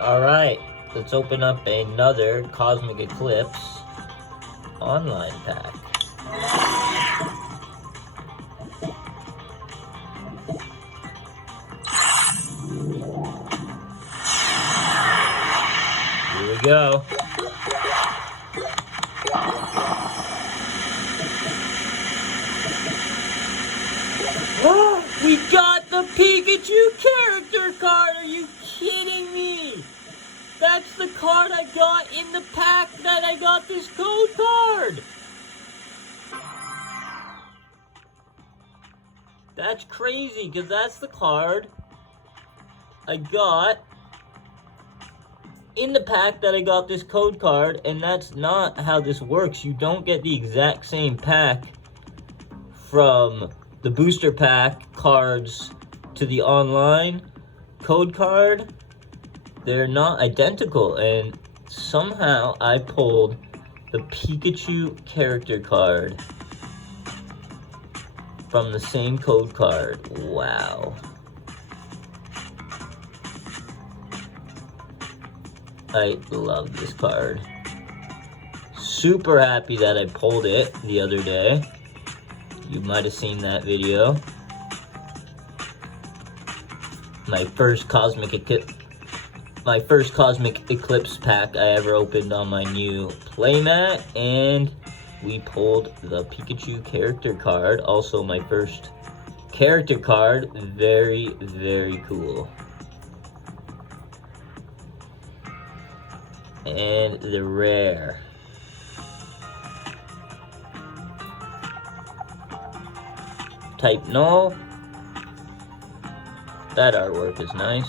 Alright, let's open up another Cosmic Eclipse online pack. Here we go. We got the Pikachu character card! Are you kidding me? That's the card I got in the pack that I got this code card! That's crazy, because that's the card I got in the pack that I got this code card, and that's not how this works. You don't get the exact same pack from the booster pack cards to the online code card. They're not identical, and somehow I pulled the Pikachu character card from the same code card. Wow. I love this card. Super happy that I pulled it the other day. You might have seen that video. My first Cosmic Eclipse pack I ever opened on my new playmat, and we pulled the Pikachu character card. Also my first character card. Very, very cool. And the rare. Type null. That artwork is nice.